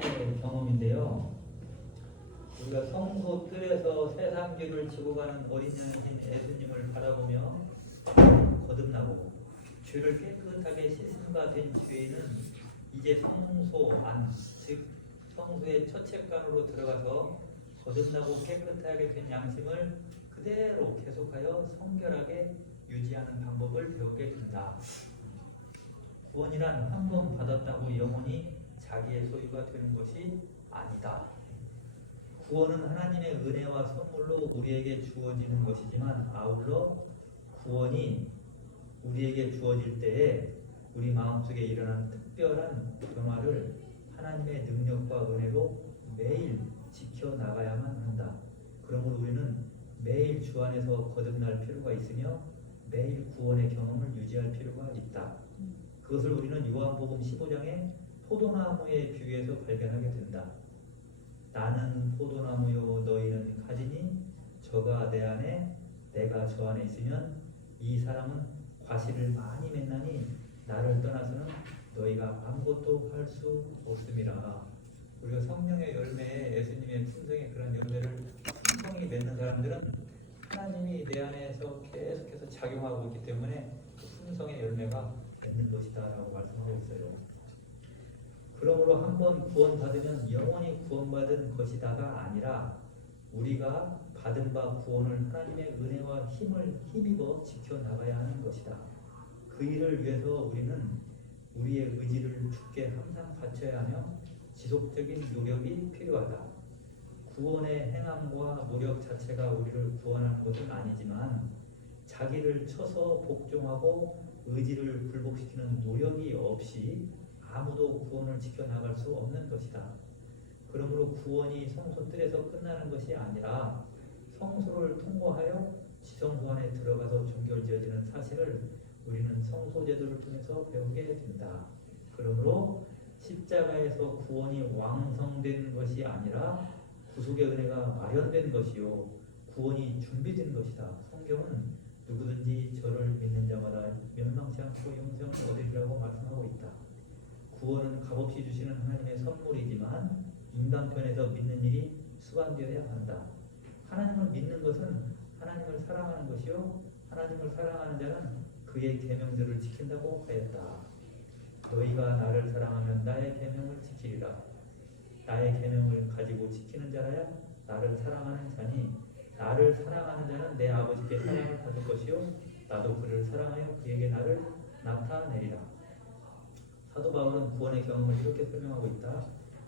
성화의 경험인데요. 우리가 성소 뜰에서 새삼귀를 지고 가는 어린 양이신 예수님을 바라보며 거듭나고 죄를 깨끗하게 씻음바 된 죄인은 이제 성소 안, 즉 성소의 처책간으로 들어가서 거듭나고 깨끗하게 된 양심을 그대로 계속하여 성결하게 유지하는 방법을 배우게 된다. 구원이란 한 번 받았다고 영원히 자기의 소유가 되는 것이 아니다. 구원은 하나님의 은혜와 선물로 우리에게 주어지는 것이지만 아울러 구원이 우리에게 주어질 때에 우리 마음속에 일어난 특별한 변화를 하나님의 능력과 은혜로 매일 지켜나가야만 한다. 그러므로 우리는 매일 주 안에서 거듭날 필요가 있으며 매일 구원의 경험을 유지할 필요가 있다. 그것을 우리는 요한복음 15장의 포도나무에 비유해서 발견하게 된다. 나는 포도나무요 너희는 가지니 저가 내 안에 내가 저 안에 있으면 이 사람은 과실을 많이 맺나니 나를 떠나서는 너희가 아무것도 할 수 없음이라. 우리가 성령의 열매에 예수님의 품성의 그런 열매를 풍성히 맺는 사람들은 하나님이 내 안에서 계속해서 작용하고 있기 때문에 그 품성의 열매가 맺는 것이다 라고 말씀하고 있어요. 그러므로 한번 구원받으면 영원히 구원받은 것이다가 아니라 우리가 받은 바 구원을 하나님의 은혜와 힘을 힘입어 지켜나가야 하는 것이다. 그 일을 위해서 우리는 우리의 의지를 주께 항상 바쳐야 하며 지속적인 노력이 필요하다. 구원의 행함과 노력 자체가 우리를 구원하는 것은 아니지만 자기를 쳐서 복종하고 의지를 굴복시키는 노력이 없이 아무도 구원을 지켜나갈 수 없는 것이다. 그러므로 구원이 성소 뜰에서 끝나는 것이 아니라 성소를 통과하여 지성소 안에 들어가서 종결지어지는 사실을 우리는 성소제도를 통해서 배우게 된다. 그러므로 십자가에서 구원이 완성된 것이 아니라 구속의 은혜가 마련된 것이요 구원이 준비된 것이다. 성경은 누구든지 저를 믿는 자마다 멸망치 않고 영생을 얻으리라고 말씀하고 있다. 구원은 값없이 주시는 하나님의 선물이지만 인간편에서 믿는 일이 수반되어야 한다. 하나님을 믿는 것은 하나님을 사랑하는 것이요 하나님을 사랑하는 자는 그의 계명들을 지킨다고 하였다. 너희가 나를 사랑하면 나의 계명을 지키리라. 나의 계명을 가지고 지키는 자라야 나를 사랑하는 자니 나를 사랑하는 자는 내 아버지께 사랑을 받을 것이요 나도 그를 사랑하여 그에게 나를 나타내리라. 사도 바울은 구원의 경험을 이렇게 설명하고 있다.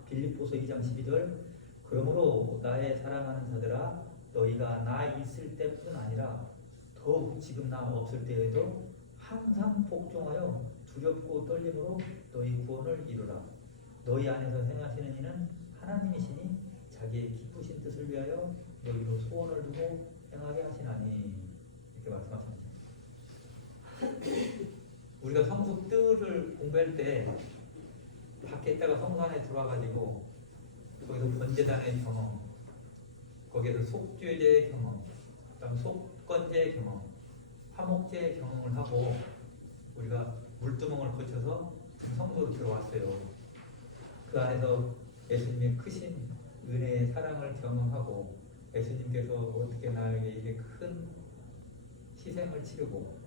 빌립보서 2장 12절 그러므로 나의 사랑하는 자들아 너희가 나 있을 때뿐 아니라 더욱 지금 나 없을 때에도 항상 복종하여 두렵고 떨림으로 너희 구원을 이루라. 너희 안에서 행하시는 이는 하나님이시니 자기의 기쁘신 뜻을 위하여 너희로 소원을 두고 행하게 하시나니 이렇게 말씀하십니다. 우리가 성소 뜰을 공부할 때 밖에 있다가 성소 안에 들어와가지고 거기서 번제단의 경험, 거기에서 속죄제의 경험, 그다음 속건제의 경험, 화목제의 경험을 하고 우리가 물두멍을 거쳐서 성소로 들어왔어요. 그 안에서 예수님의 크신 은혜의 사랑을 경험하고 예수님께서 어떻게 나에게 이게 큰 희생을 치르고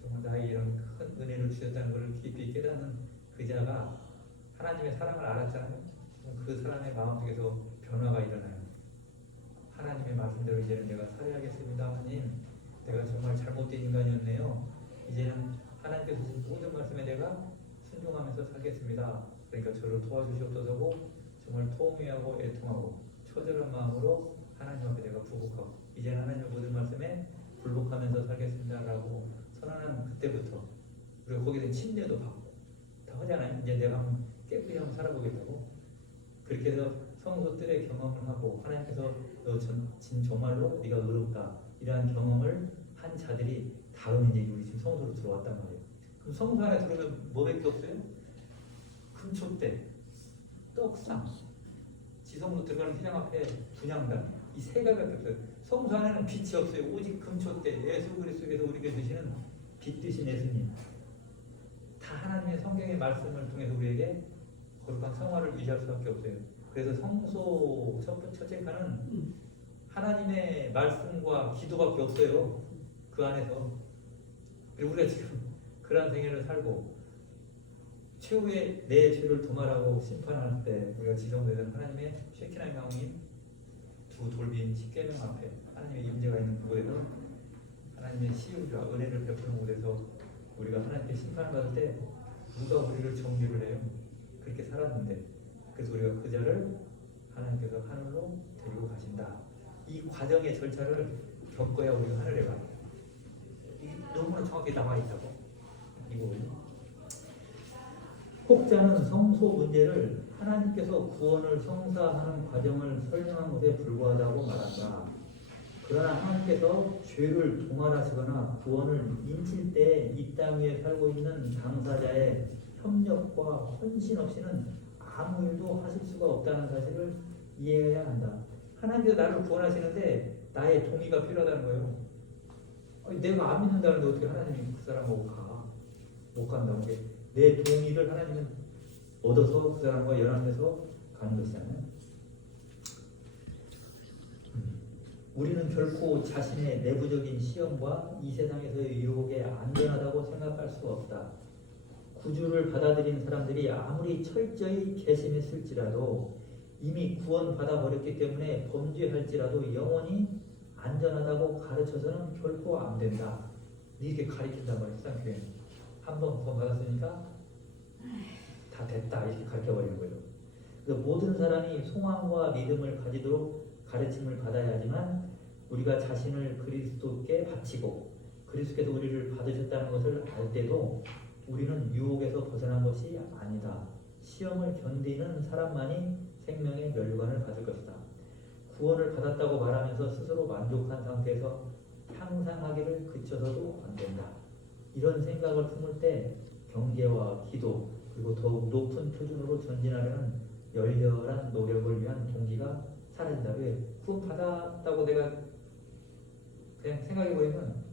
정말 나에게 이런 큰 은혜를 주셨다는 것을 깊이 깨닫는 그 자가 하나님의 사랑을 알았잖아요. 그 사람의 마음속에서 변화가 일어나요. 하나님의 말씀대로 이제는 내가 살아야겠습니다. 하나님, 내가 정말 잘못된 인간이었네요. 이제는 하나님께서 주신 모든 말씀에 내가 순종하면서 살겠습니다. 그러니까 저를 도와주시옵소서고 정말 통회하고 애통하고 처절한 마음으로 하나님 앞에 내가 부복하고 이제는 하나님의 모든 말씀에 굴복하면서 살겠습니다라고 선언한 그때부터 우리가 거기서 침례도 받고 다 하잖아요. 이제 내가 한번 깨끗이 한번 살아보겠다고 그렇게 해서 성소 뜰의 경험을 하고 하나님께서 너 정말로 네가 의롭다 이러한 경험을 한 자들이 다음 이제 우리 지금 성소로 들어왔단 말이에요. 그럼 성소 안에 들어오면 뭐밖에 없어요? 금촛대, 떡상, 지성소 들어가는 시장 앞에 분향단 이 세 가지밖에 없어요. 성소 안에는 빛이 없어요. 오직 금촛대 예수 그리스도께서 우리에게 주시는 빛 되신 예수님 다 하나님의 성경의 말씀을 통해서 우리에게 거룩한 성화를 유지할 수밖에 없어요. 그래서 성소 첫째 칸은 하나님의 말씀과 기도밖에 없어요. 그 안에서. 그리고 우리가 지금 그러한 생애를 살고 최후의 내 죄를 도말하고 심판할 때 우리가 지성되는 하나님의 쉐키나 명인 두 돌빈 십계명 앞에 하나님의 임재가 있는 그곳에서 하나님의 시우와 은혜를 베푸는 곳에서 우리가 하나님께 심판을 받을 때 누가 우리를 정죄를 해요? 그렇게 살았는데 그래서 우리가 그 자를 하나님께서 하늘로 데리고 가신다. 이 과정의 절차를 겪어야 우리가 하늘에 가요. 너무나 정확히 나와 있다고 이 부분이. 혹자는 성소 문제를 하나님께서 구원을 성사하는 과정을 설명한 것에 불과하다고 말한다. 그러나 하나님께서 죄를 도말하시거나 구원을 인칠 때 이 땅 위에 살고 있는 당사자의 협력과 헌신 없이는 아무 일도 하실 수가 없다는 사실을 이해해야 한다. 하나님께서 나를 구원하시는데 나의 동의가 필요하다는 거예요. 내가 안 믿는다는데 어떻게 하나님이 그 사람하고 가? 못 간다고. 내 동의를 하나님은 얻어서 그 사람과 연합해서 가는 것이잖아요. 우리는 결코 자신의 내부적인 시험과 이 세상에서의 유혹에 안전하다고 생각할 수 없다. 구주를 받아들인 사람들이 아무리 철저히 개심했을지라도 이미 구원받아 버렸기 때문에 범죄할지라도 영원히 안전하다고 가르쳐서는 결코 안 된다. 이렇게 가르친단 말이에요. 세상교회는. 한번 구원받았으니까 다 됐다 이렇게 가르쳐버리는 거죠. 모든 사람이 소망과 믿음을 가지도록 가르침을 받아야 하지만 우리가 자신을 그리스도께 바치고 그리스도께서 우리를 받으셨다는 것을 알 때도 우리는 유혹에서 벗어난 것이 아니다. 시험을 견디는 사람만이 생명의 멸관을 받을 것이다. 구원을 받았다고 말하면서 스스로 만족한 상태에서 향상하기를 그쳐서도 안 된다. 이런 생각을 품을 때 경계와 기도 그리고 더욱 높은 표준으로 전진하려는 열렬한 노력을 위한 동기가 사라진다. 왜? 구원 받았다고 내가 그냥 생각해보면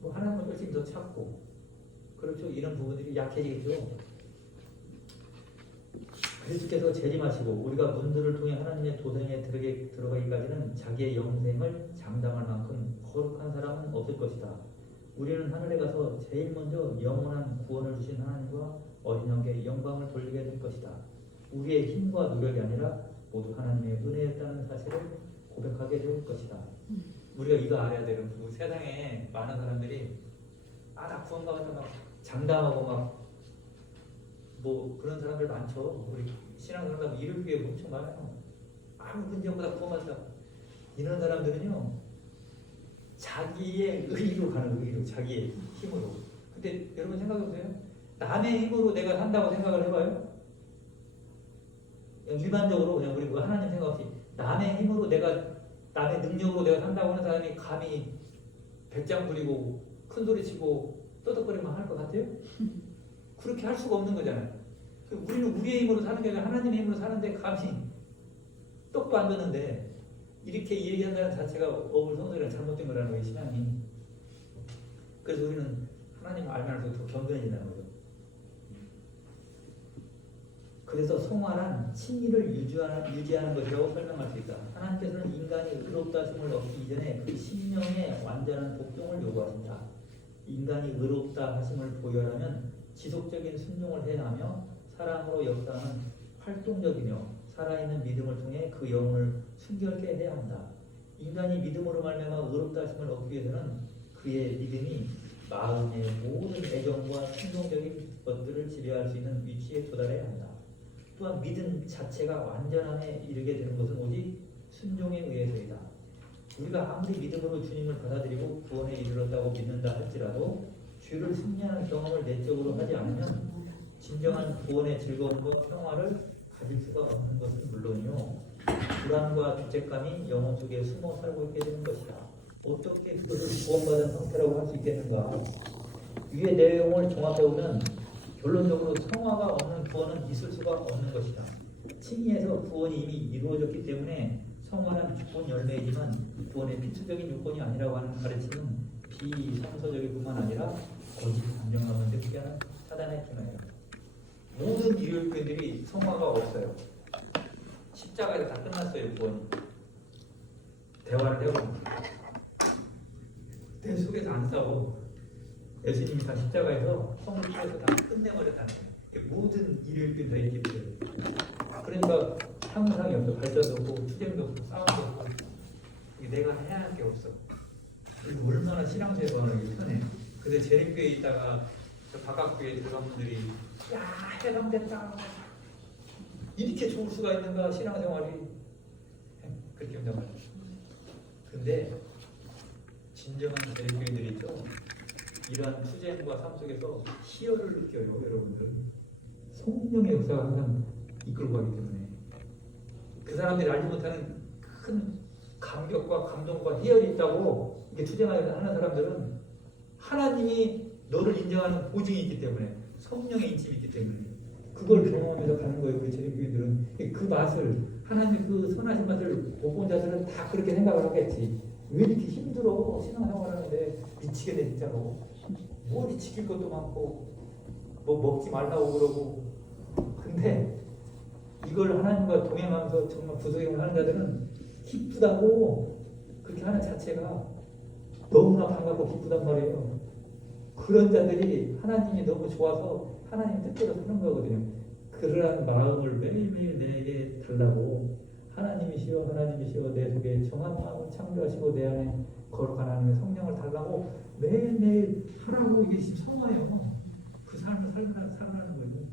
뭐 하나님을 열심히 더 찾고 그렇죠. 이런 부분들이 약해지겠죠. 그리스도께서 재림하시고 우리가 문들을 통해 하나님의 도성에 들어가기까지는 자기의 영생을 장담할 만큼 거룩한 사람은 없을 것이다. 우리는 하늘에 가서 제일 먼저 영원한 구원을 주신 하나님과 어린 양에게 영광을 돌리게 될 것이다. 우리의 힘과 노력이 아니라 모두 하나님의 은혜였다는 사실을 고백하게 될 것이다. 우리가 이거 알아야 되는 부분. 세상에 많은 사람들이 나 구원받았다 막 장담하고 막 뭐 그런 사람들 많죠. 우리 신앙생활 이를 위해 엄청 많아요. 아무 문제 없고 다 구원받았다. 이런 사람들은요 자기의 의로 가는 의로 자기의 힘으로. 근데 여러분 생각해보세요. 남의 힘으로 내가 산다고 생각을 해봐요. 일반적으로 그냥 우리 하나님 생각 없이 남의 힘으로 남의 능력으로 내가 산다고 하는 사람이 감히 배짱 부리고 큰 소리 치고 떠덕거리만 할 것 같아요? 그렇게 할 수가 없는 거잖아요. 우리는 우리의 힘으로 사는 게 아니라 하나님의 힘으로 사는데 감히 떡도 안 줬는데 이렇게 얘기한다는 자체가 어불성설이랑 잘못된 거라는 거예요. 신앙이. 그래서 우리는 하나님을 알면서 더 겸손해진다는 거죠. 그래서 성화란 친밀을 유지하는 것이라고 설명할 수 있다. 하나님께서는 인간이 의롭다 하심을 얻기 이전에 그 심령의 완전한 복종을 요구하신다. 인간이 의롭다 하심을 보여하면 지속적인 순종을 해나며 사랑으로 역사하는 활동적이며 살아있는 믿음을 통해 그 영혼을 순결케 해야 한다. 인간이 믿음으로 말미암아 의롭다 하심을 얻기 위해서는 그의 믿음이 마음의 모든 애정과 충동적인 것들을 지배할 수 있는 위치에 도달해야 한다. 또한 믿음 자체가 완전함에 이르게 되는 것은 오직 순종에 의해서이다. 우리가 아무리 믿음으로 주님을 받아들이고 구원에 이르렀다고 믿는다 할지라도 죄를 승리하는 경험을 내적으로 하지 않으면 진정한 구원의 즐거움과 평화를 가질 수가 없는 것은 물론이요 불안과 죄책감이 영혼 속에 숨어 살고 있게 되는 것이다. 어떻게 그것을 구원받은 상태라고 할 수 있겠는가? 위의 내용을 종합해보면 결론적으로 성화가 없는 구원은 있을 수가 없는 것이다. 칭의에서 구원이 이미 이루어졌기 때문에 성화는 좋은 열매이지만 구원의 필수적인 요건이 아니라고 하는 가르침은 비성서적일 뿐만 아니라 거짓 감정하는 데 피하는 사단의 기만이다. 모든 기독교인들이 성화가 없어요. 십자가에서 다 끝났어요. 구원이. 대화를 해보면 내 속에서 안 싸워. 예수님이 다 십자가에서 성을 통해서 다 끝내버렸다는 거예요. 모든 기독교인들이 다 있기 때문에. 그러니까 향상이 없어. 발전도 없고 투쟁도 없고 싸움도 없고 내가 해야 할 게 없어. 그리고 얼마나 신앙생활 하는 게 편해. 근데 재림교회에 있다가 저 바깥교회에 들어간 분들이 야 해방됐다 이렇게 좋을 수가 있는가 신앙생활이 그렇게 한단 말이죠. 근데 진정한 재림교회들이 있죠. 이러한 투쟁과 삶 속에서 희열을 느껴요. 여러분들 성령의 역사가 항상 이끌고 가기 때문에 그 사람들이 알지 못하는 큰 감격과 감동과 희열이 있다고 이게 투쟁하는 사람들은 하나님이 너를 인정하는 보증이 있기 때문에 성령의 인침이 있기 때문에 그걸 경험하면서 가는 거예요. 우리 재림교인들은 그 맛을 하나님의 그 선하신 맛을 못 본 자들은 다 그렇게 생각을 하겠지. 왜 이렇게 힘들어 신앙생활하는데 미치겠네 진짜로. 뭘 지킬 것도 많고 뭐 먹지 말라고 그러고 근데 이걸 하나님과 동행하면서 정말 부속행을 하는 자들은 기쁘다고 그렇게 하는 자체가 너무나 반갑고 기쁘단 말이에요. 그런 자들이 하나님이 너무 좋아서 하나님 뜻대로 사는 거거든요. 그러한 마음을 매일매일 내게 달라고 하나님이시여 하나님이시여 내 속에 정한 마음을 창조하시고 내 안에 거룩한 하나님의 성령을 달라고 매일매일 하라고 이게 지금 성화예요. 그 삶을 살아가는 거예요.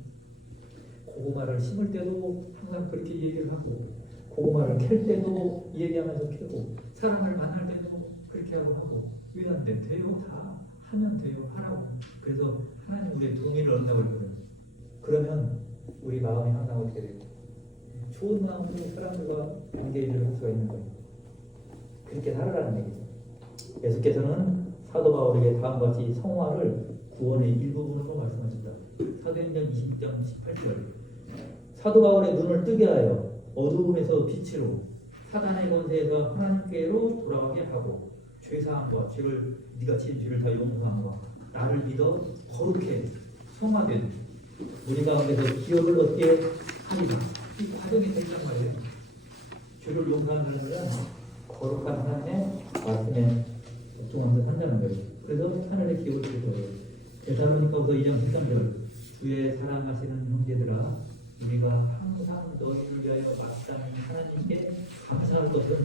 고구마를 심을 때도 항상 그렇게 얘기를 하고 고구마를 캘 때도 얘기하면서 캐고 사람을 만날 때도 그렇게 하고 왜 안 돼? 돼요. 다 하면 돼요. 하라고. 그래서 하나님 우리의 동의를 얻는다고 그러거든요. 그러면 우리 마음이 항상 어떻게 돼요? 좋은 마음으로 사람들과 관계를 할 수가 있는 거예요. 그렇게 살아라는 얘기죠. 예수께서는 사도 바울에게 다음과 같이 성화를 구원의 일부분으로 말씀하셨다. 사도행전 20장 18절 사도 바울의 눈을 뜨게 하여 어두움에서 빛으로 사단의 권세에서 하나님께로 돌아가게 하고 죄사함과 죄를 네가 지은 죄를 다 용서함과 나를 믿어 거룩해 성화된 우리 가운데서 기업을 얻게 하리라. 이 과정이 된단 말이에요. 죄를 용서하는 것은 거룩한 하나님의 말씀에 복종하면서 산다는 거예요. 그래서 하늘의 기업을 드릴 거예요. 데살로니가후서 2장 13절 주의 사랑하시는 형제들아 우리가 항상 너희를 위하여 마땅히 하나님께 감사할 것은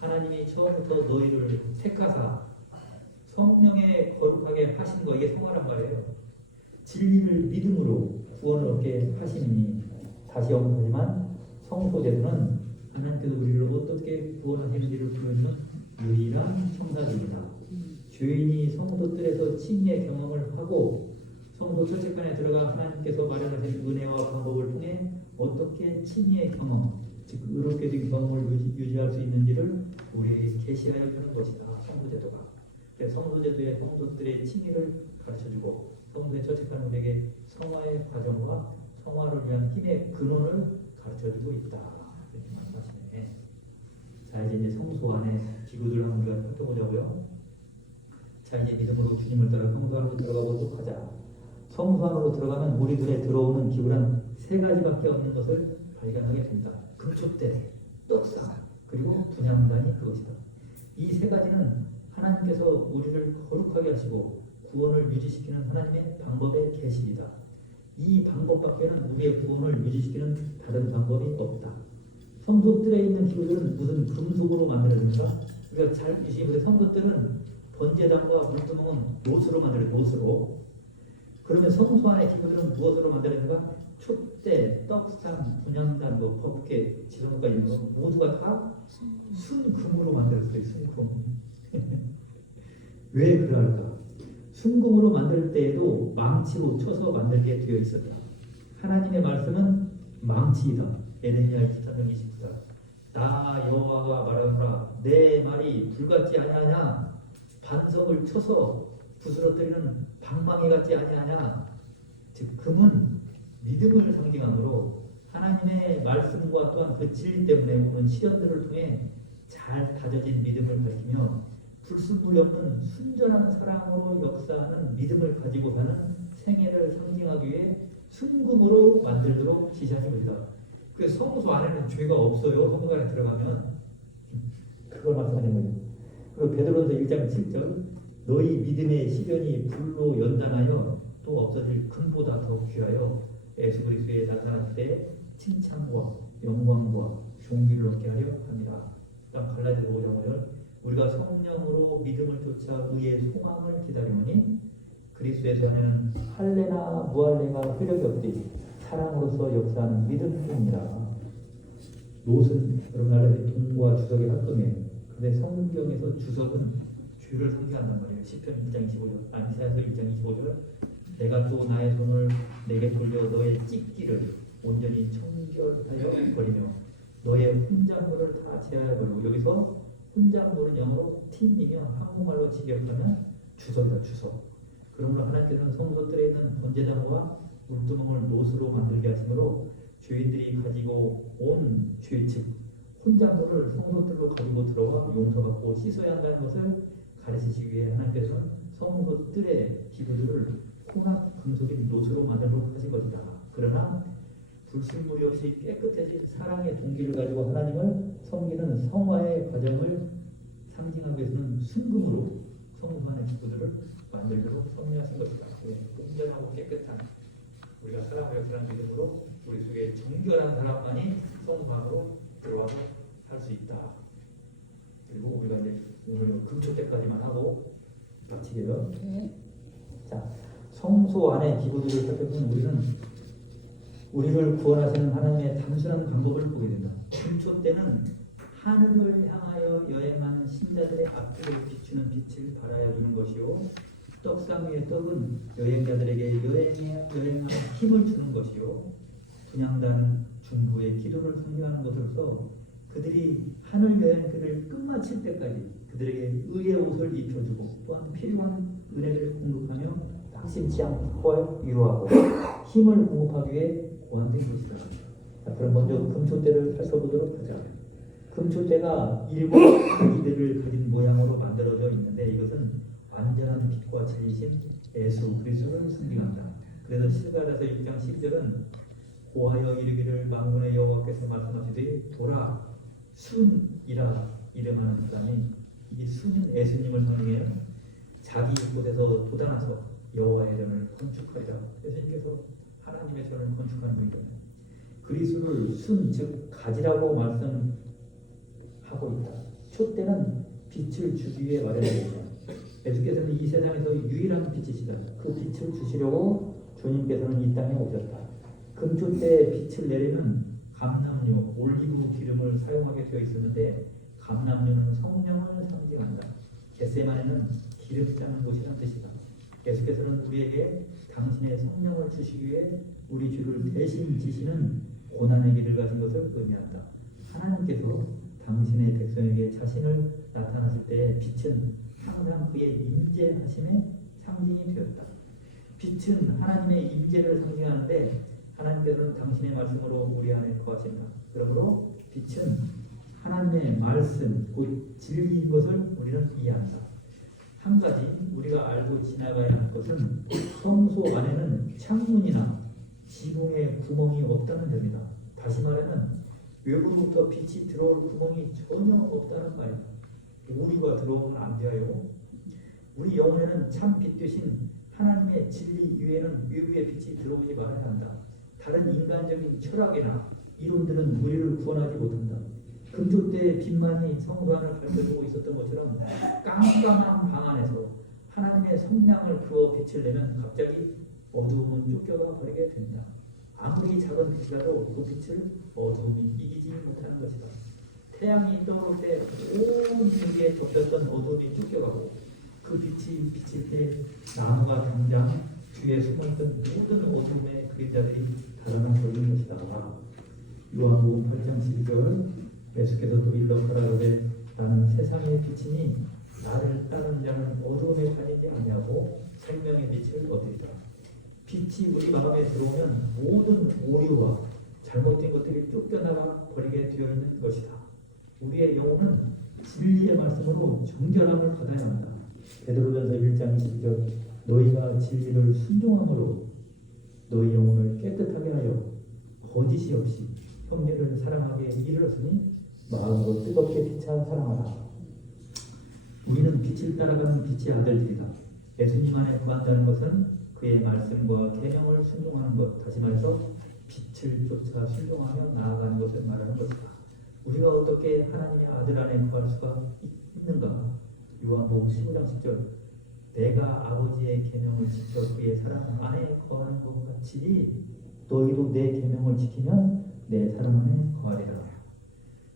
하나님이 처음부터 너희를 택하사 성령에 거룩하게 하신 거 이게 성화란 말이에요. 진리를 믿음으로 구원을 얻게 하시니 다시 언급하지만 성소제도는 하나님께서 우리를 어떻게 구원하시는지를 보여주는 유일한 청사입니다. 죄인이 성소 뜰에서 칭의의 경험을 하고 성소 처치판에 들어가 하나님께서 마련하신 은혜와 방법을 통해 어떻게 칭의의 경험, 즉 의롭게 된 경험을 유지할 수 있는지를 우리에게 계시하여 주는 것이다. 성소제도가. 성소제도의 성도들의 칭의를 가르쳐주고 성소의 처치판 우리에게 성화의 과정과 성화를 위한 힘의 근원을 가르쳐주고 있다. 이렇게 말씀하시네. 자 이제 성소 안에 기구들 한번 우리가 살펴보자고요. 자 이제 믿음으로 주님을 따라 성소 안으로 들어가 보도록 하자. 성소 안으로 들어가면 우리 눈에 들어오는 기구란 세 가지밖에 없는 것을 발견하게 됩니다. 금촉대, 떡상, 그리고 분향단이 그것이다. 이 세 가지는 하나님께서 우리를 거룩하게 하시고 구원을 유지시키는 하나님의 방법의 계시이다. 이 방법밖에는 우리의 구원을 유지시키는 다른 방법이 없다. 성소 뜰에 있는 기구들은 무슨 금속으로 만들어집니까? 우리가 잘 보시면 성소뜰은 번제단과 물두멍은 못으로 만들어요. 못으로. 그러면 성소 안의 기구들은 무엇으로 만들어지는가? 촛대, 떡상, 분향단, 법계, 지성과 이런 거 모두가 다 순금으로 만들었어요. 순금. 왜 그럴까? 순금으로 만들 때에도 망치로 쳐서 만들게 되어 있었다. 하나님의 말씀은 망치이다. 에레미야 23장 29절. 나 여호와가 말하노라 내 말이 불같지 아니하냐 반석을 쳐서 부스러뜨리는 방망이 같지 아니하냐. 즉 금은 믿음을 상징하므로 하나님의 말씀과 또한 그 진리 때문에 오는 시련들을 통해 잘 다져진 믿음을 밝히며 불순물이 없는 순전한 사랑으로 역사하는 믿음을 가지고 사는 생애를 상징하기 위해 순금으로 만들도록 지시하신 것이다. 그래서 성소 안에는 죄가 없어요. 성소 안에 들어가면. 그걸 말씀하신 거예요. 그리고 베드로전서 1장 7절 너희 믿음의 시련이 불로 연단하여 또 없어질 금보다 더 귀하여 예수 그리스도에 나타날 때 칭찬과 영광과 존귀를 얻게 하려 합니다. 갈라디아서 5장 5절 우리가 성령으로 믿음을 쫓아 의의 소망을 기다리오니 그리스도에서 하는 할례나 무할례가 효력이 없지 사랑으로서 역사하는 믿음뿐이니라. 롯은 여러분 알다시피 돈과 주석의 합성이에요. 근데 성경에서 주석은 죄를 상징한단 말이에요. 시편 1장 25절 이사야서 1장 25절 내가 또 나의 손을 내게 돌려 너의 찢기를 온전히 청결하여 버리며 너의 혼잣물을 다 제하여 버리고 여기서 혼잣물은 영어로 팀이며 한국말로 직역하면 주석이다. 주석. 그러므로 하나님께서는 성소들에 있는 번제단과 물두멍을 놋으로 만들게 하시므로 죄인들이 가지고 온 죄즉 혼잣물을 성소들로 가지고 들어와 용서받고 씻어야 한다는 것을 가르치시기 위해 하나님께서는 성소들의 기구들을 혼합 금속인 놋으로 만들도록 하신 것이다. 그러나 불순물이 없이 깨끗해진 사랑의 동기를 가지고 하나님을 섬기는 성화의 과정을 상징하기 위해서는 순금으로 성소 안의 기구들을 만들도록 섭리하신 것이다. 온전하고 깨끗한 우리가 사랑을 역사하는 믿음으로 우리 속에 정결한 사람만이 성소 안으로 들어와서 할 수 있다. 그리고 우리가 이제 오늘 금초 때까지만 하고 마치게요. 자, 성소 안의 기구들을 살펴보면 우리는 우리를 구원하시는 하나님의 단순한 방법을 보게 된다. 금초 때는 하늘을 향하여 여행하는 신자들의 앞길을 비추는 빛을 발하여 주는 것이요 떡상 위의 떡은 여행자들에게 여행하는 힘을 주는 것이요 분향단 중부의 기도를 상징하는 것으로서 그들이 하늘 여행길을 끝마칠 때까지 그들에게 의의 옷을 입혀주고 또한 필요한 은혜를 공급하며 낙심치 않고 위로하고 힘을 공급하기 위해 고안된 것이다. 자, 그럼 먼저 금초대를 살펴보도록 하자. 금초대가 일곱 자기들을 그린 모양으로 만들어져 있는데 이것은 완전한 빛과 진리신 예수 그리스도를 상징한다. 그래서 시가랴서 6장 12절은 고하여 이르기를 만군의 여호와께서 말씀하시되 보라 순이라 이름하는 사람이 이 순은 예수님을 상징해요. 자기 곳에서 돋아나서 여호와의 전을 건축하리라. 예수님께서 하나님의 전을 건축한 분이거든요. 그리스도를 순 즉 가지라고 말씀하고 있다. 촛대는 빛을 주기 위해 마련되었다. 예수께서는 이 세상에서 유일한 빛이시다. 그 빛을 주시려고 주님께서는 이 땅에 오셨다. 금초대에 빛을 내리는 감람류, 올리브 기름을 사용하게 되어 있었는데 감람류는 성령을 상징한다. 겟세마네는 기름 짜는 곳이란 뜻이다. 예수께서는 우리에게 당신의 성령을 주시기 위해 우리 주를 대신 지시는 고난의 길을 가진 것을 의미한다. 하나님께서 당신의 백성에게 자신을 나타나실 때의 빛은 항상 그의 임재하심의 상징이 되었다. 빛은 하나님의 임재를 상징하는데 하나님께서는 당신의 말씀으로 우리 안에 거하신다. 그러므로 빛은 하나님의 말씀, 곧 진리인 것을 우리는 이해한다. 한 가지 우리가 알고 지나가야 할 것은 성소 안에는 창문이나 지붕에 구멍이 없다는 점이다. 다시 말하면 외부부터 빛이 들어올 구멍이 전혀 없다는 말이다. 우리가 들어오면 안 돼요. 우리 영혼에는 참 빛 대신 하나님의 진리 이외에는 외부의 빛이 들어오지 말아야 한다. 다른 인간적인 철학이나 이론들은 우리를 구원하지 못한다. 금초대의 빛만이 성소 안을 밝혀주고 있었던 것처럼 깜깜한 방 안에서 하나님의 성량을 부어 빛을 내면 갑자기 어두움은 쫓겨가 버리게 된다. 아무리 작은 빛이라도 그 빛을 어두움이 이기지 못하는 것이다. 태양이 떠오를 때 온 세계에 덮였던 어두움이 쫓겨가고 그 빛이 비칠 때 나무가 당장 뒤에 숨어있던 모든 어둠의 그림자들이 달아나버리는 것이다. 요한복음 8장 12절 예수께서 또 일러가라 그래 나는 세상의 빛이니 나를 따르는 자는 어두움에 다니지 아니하고 생명의 빛을 얻으리라. 빛이 우리 마음에 들어오면 모든 오류와 잘못된 것들이 쫓겨나가 버리게 되어 있는 것이다. 우리의 영혼은 진리의 말씀으로 정결함을 받아야 한다. 베드로전서 1장 20절 너희가 진리를 순종함으로 너희 영혼을 깨끗하게 하여 거짓이 없이 형제를 사랑하게 이르렀으니 마음으로 뜨겁게 피차 사랑하라. 우리는 빛을 따라가는 빛의 아들들이다. 예수님 안에 거한다는 것은 그의 말씀과 계명을 순종하는 것, 다시 말해서 빛을 쫓아 순종하며 나아가는 것을 말하는 것이다. 우리가 어떻게 하나님의 아들 안에 거할 수가 있는가? 요한복음 15장 10절, 내가 아버지의 계명을 지켜 그의 사랑 안에 거하는 것 같이 너희도 내 계명을 지키면 내 사랑 안에 거하리라.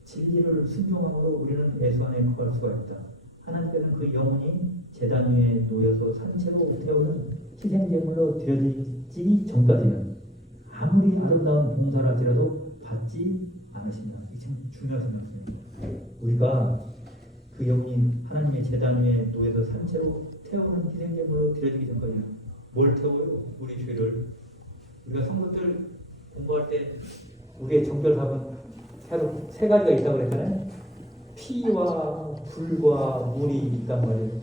진리를 순종함으로 우리는 예수 안에 거할 수가 있다. 하나님께서는 그 영혼이 제단 위에 놓여서 산채로 태우는 희생제물로 드려지기 전까지는 아무리 아름다운 봉사를 할지라도 받지 않으신다. 이게 참 중요하신 말씀입니다. 우리가 그 영혼이 하나님의 제단 위에 놓여서 산채로 태우는 희생제물로 드려지기 전까지는 뭘 태워요? 우리 죄를. 우리가 성도들 공부할 때 우리의 정결합은 새로 세 가지가 있다고 그랬잖아요. 피와 불과 물이 있단 말이에요.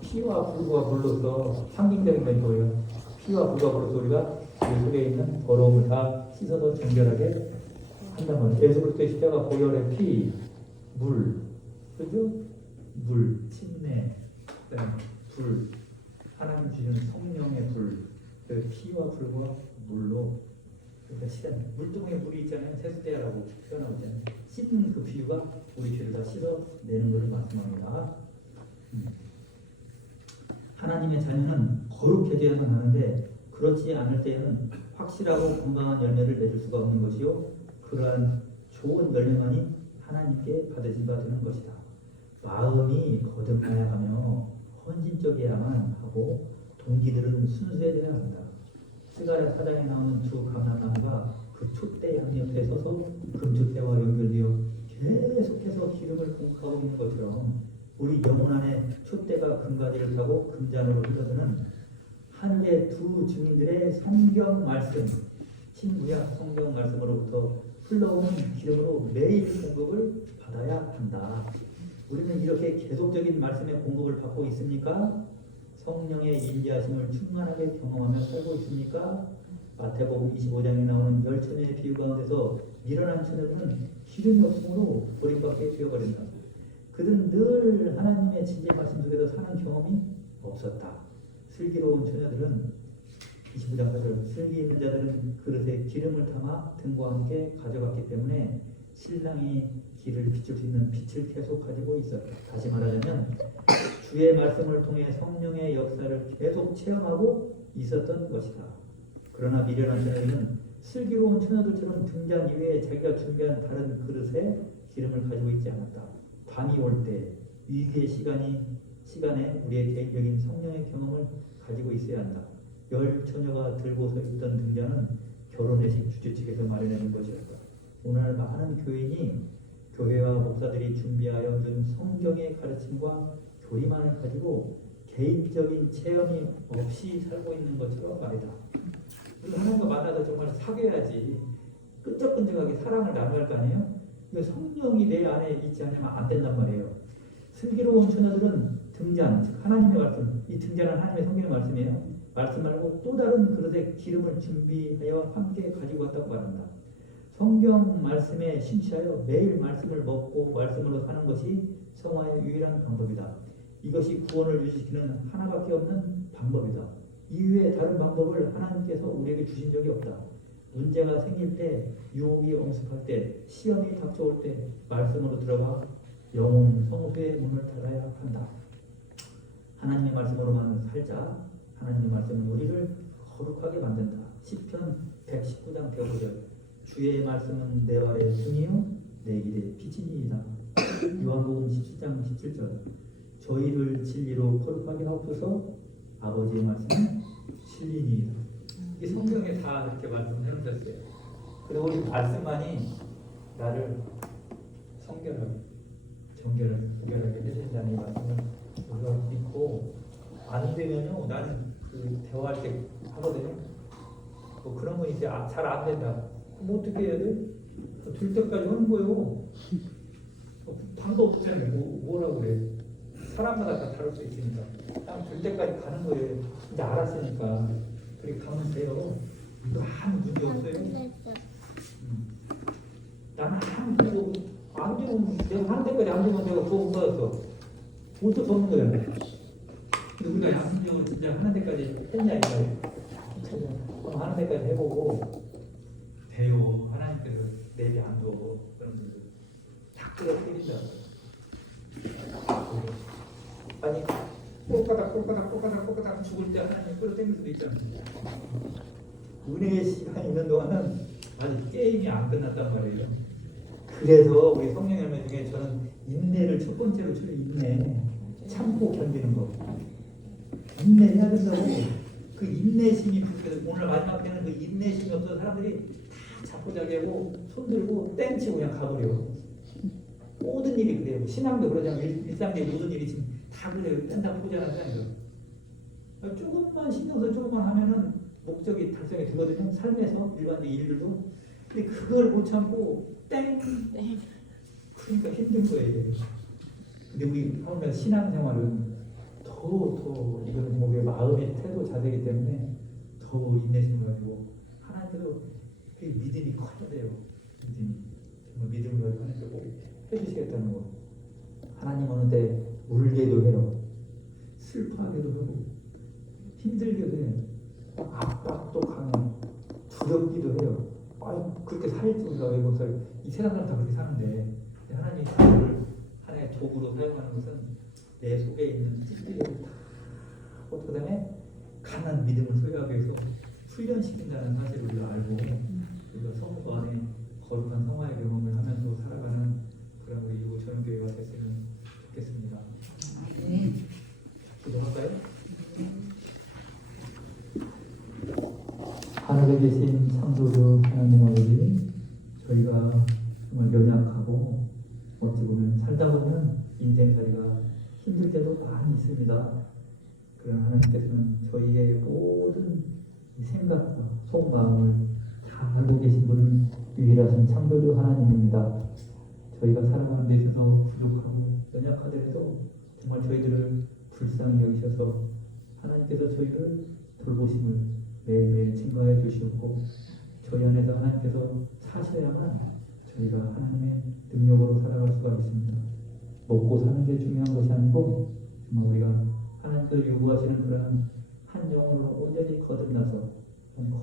피와 불과 물로서 상징적인 건 뭐예요? 피와 불과 물로서 우리가 우리 속에 있는 더러움을 다 씻어서 정결하게 한단 말이에요. 예수 그리스도의 십자가 보혈의 피, 물, 그죠? 물, 침례, 불, 하나님 주시는 성령의 불, 그 피와 불과 물로, 그러니까 시간, 물동에 물이 있잖아요. 세수대야라고 표현하고 있잖아요. 씻는 그 비유가 우리 죄를 다 씻어내는 것을 말씀합니다. 하나님의 자녀는 거룩해져야만 하는데 그렇지 않을 때에는 확실하고 건강한 열매를 맺을 수가 없는 것이요, 그러한 좋은 열매만이 하나님께 받으신 바 되는 것이다. 마음이 거듭나야 하며 헌신적이야만 하고 동기들은 순수해져야 한다. 스가랴 4장에 나오는 두 감람나무가 그 촛대 양옆에 서서 금촛대와 연결되어 계속해서 기름을 공급하고 있는 것처럼 우리 영혼 안에 촛대가 금가지를 타고 금잔으로 흘러드는 하늘의 두 증인들의 성경 말씀, 신구약 성경 말씀으로부터 흘러오는 기름으로 매일 공급을 받아야 한다. 우리는 이렇게 계속적인 말씀의 공급을 받고 있습니까? 성령의 인지하심을 충만하게 경험하며 살고 있습니까? 마태복음 25장에 나오는 열 처녀의 비유 가운데서 미련한 처녀들은 기름이 없으므로 버림받게 되어버린다. 그들은 늘 하나님의 진리 말씀 속에서 사는 경험이 없었다. 슬기로운 처녀들은 25장 4절, 슬기 있는 자들은 그릇에 기름을 담아 등과 함께 가져갔기 때문에 신랑이 길을 비출 수 있는 빛을 계속 가지고 있었다. 다시 말하자면 주의 말씀을 통해 성령의 역사를 계속 체험하고 있었던 것이다. 그러나 미련한 처녀는 슬기로운 처녀들처럼 등잔 이외에 자기가 준비한 다른 그릇에 기름을 가지고 있지 않았다. 밤이 올 때 위기의 시간에 우리의 개인적인 성령의 경험을 가지고 있어야 한다. 열 처녀가 들고 서 있던 등잔은 결혼회식 주최 측에서 마련하는 것이었다. 오늘 많은 교인이 교회와 목사들이 준비하여 준 성경의 가르침과 교리만을 가지고 개인적인 체험이 없이 살고 있는 것처럼 말이다. 우리가 하나님과 만나서 정말 사귀어야지 끈적끈적하게 사랑을 나눠야 할 거 아니에요? 이거 성령이 내 안에 있지 않으면 안 된단 말이에요. 슬기로운 처녀들은 등잔, 즉 하나님의 말씀, 이 등잔은 하나님의 성경의 말씀이에요. 말씀 말고 또 다른 그릇에 기름을 준비하여 함께 가지고 왔다고 말한다. 성경 말씀에 심취하여 매일 말씀을 먹고 말씀으로 사는 것이 성화의 유일한 방법이다. 이것이 구원을 유지시키는 하나밖에 없는 방법이다. 이외에 다른 방법을 하나님께서 우리에게 주신 적이 없다. 문제가 생길 때, 유혹이 엄습할 때, 시험이 닥쳐올 때 말씀으로 들어가 영혼 성소의 문을 닫아야 한다. 하나님의 말씀으로만 살자. 하나님의 말씀은 우리를 거룩하게 만든다. 시편 119장 105절, 주의 말씀은 내 발의 등이요 내 길의 빛이니이다. 요한복음 17장 17절, 저희를 진리로 거룩하게 하옵소서. 아버지의 말씀은 진리니이다. 이 성경에 다 이렇게 말씀해 놓으셨어요. 그리고 우리 말씀만이 나를 정결하게 해준다는 이 말씀을 우리가 믿고, 안 되면요, 나는 그 대화할 때 하거든요. 뭐 그런 분 있어요. 잘 안 된다. 뭐 어떻게 해야 돼? 될 때까지 하는 거예요. 방법 없잖아요. 뭐라고 그래? 사람마다 다 다를 수 있으니까 그냥 줄 때까지 가는 거예요. 이제 알았으니까 그렇게 가면 돼요. 이거 아무 문제 없어요. 나는 한 보고 안 되면 내가 하는 데까지 안 되면 내가 그거 못 받았어. 어쩔 수 없는 거야. 근데 우리가 양심적으로 진짜 하는 데까지 했냐 이거예요. 그럼 하는 데까지 해보고 돼요. 하나님께서 내비 안 줘. 그런 분들 다 끌어들인다. 아니 꼴까닥 죽을 때 하나님 끌어당길 수도 있잖아. 은혜의 시간이 있는 동안은 아직 게임이 안 끝났단 말이에요. 그래서 우리 성령 열매 중에 저는 인내를 첫 번째로 쳐요. 인내. 참고 견디는 거. 인내해야 된다고. 그 인내심이 부족해서 오늘 마지막 때는 그 인내심이 없어서 사람들이 다 자포자기하고 손들고 땡치고 그냥 가버려. 모든 일이 그래요. 신앙도 그러잖아요. 일상의 모든 일이 지금 다 그래요. 뺀다 포장하잖아요. 조금만 신경 써서 조금만 하면은 목적이 달성이 되거든요. 삶에서 일반적 일들도. 근데 그걸 못 참고 땡. 그러니까 힘든 거예요. 이게. 근데 우리 하면 신앙생활은 더 이거는 뭐 마음의 태도 자세이기 때문에 더 인내심을 가지고 하나님께서 그 믿음이 커야 돼요. 믿음이 정말 믿음을 가지고 하나님께서 꼭 해주시겠다는 거. 하나님 어느 때 울게도 해요. 슬퍼하게도 하고 힘들게도 해요. 압박도 강해요. 두렵기도 해요. 아니 그렇게 살지 우리가 왜 못 살고 이 세상 사람 다 그렇게 사는데 하나님이 그걸 하나의 도구로 사용하는 것은 내 속에 있는 찔들을 다 그 다음에 강한 믿음을 소유하기 위해서 훈련시킨다는 사실을 우리가 알고 우리가 성도 안에 거룩한 성화의 경험을 하면서 살아가는 그런 우리 이후 전교회가 됐으면 좋겠습니다. 기도할까요? 하늘에 계신 창조주 하나님 아버지, 저희가 정말 연약하고 어찌 보면 살다 보면 인생살이가 힘들 때도 많이 있습니다. 그러나 하나님께서는 저희의 모든 생각과 속마음을 다 알고 계신 분은 유일하신 창조주 하나님입니다. 저희가 살아가는 데 있어서 부족하고 연약하더라도 정말 저희들을 불쌍히 여기셔서 하나님께서 저희를 돌보심을 매일매일 증거해 주시옵고 저희 안에서 하나님께서 사셔야만 저희가 하나님의 능력으로 살아갈 수가 있습니다. 먹고 사는 게 중요한 것이 아니고 정말 우리가 하나님께서 요구하시는 그런 한 영혼으로 온전히 거듭나서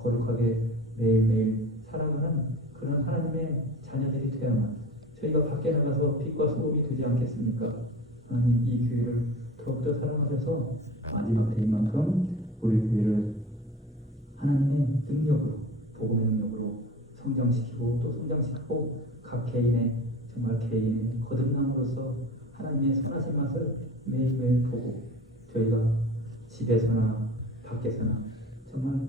거룩하게 매일매일 살아가는 그런 하나님의 자녀들이 되어야만 저희가 밖에 나가서 빛과 소금이 되지 않겠습니까? 하나님 이 교회를 더욱더 사랑하셔서 마지막 때인 만큼 우리 교회를 하나님의 능력으로 복음의 능력으로 성장시키고 또 성장시키고 각 개인의 정말 개인의 거듭남으로써 하나님의 선하신 맛을 매일매일 보고 저희가 집에서나 밖에서나 정말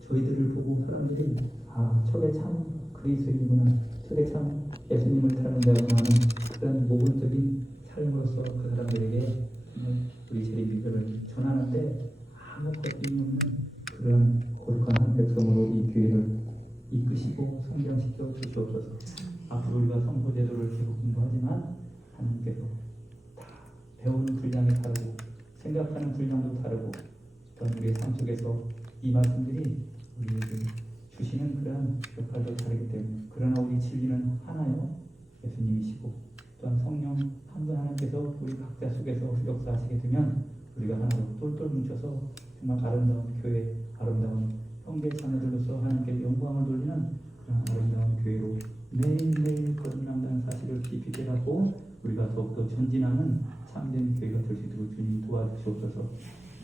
저희들을 보고 사람들이 아 저게 참 그리스도인이구나 저게 참 예수님을 닮은다고 하는 그런 모범적인 삶으로서 그 사람들에게 우리 재림교회를 전하는데 아무 것도 없는 그런 거룩한 한 백성으로 이 교회를 이끄시고 성장시켜 주시옵소서. 앞으로 우리가 성소 제도를 계속 공부하지만 하나님께서 다 배우는 분량이 다르고 생각하는 분량도 다르고 또한 우리의 삶 속에서 이 말씀들이 우리에게 주시는 그런 역할도 다르기 때문에 그러나 우리 진리는 하나요 예수님이시고 또한 성령 한 분 하나님께서 우리 각자 속에서 역사하시게 되면 우리가 하나로 똘똘 뭉쳐서 정말 아름다운 교회 아름다운 형제 자매들로서 하나님께 영광을 돌리는 그런 아름다운 교회로 매일매일 거듭난다는 사실을 깊이 깨닫고 우리가 더욱더 전진하는 참된 교회가 될 수 있도록 주님 도와주시옵소서.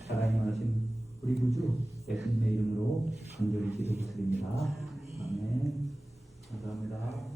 사랑이 많으신 우리 구주 예수님의 이름으로 간절히 기도드립니다. 아멘. 감사합니다.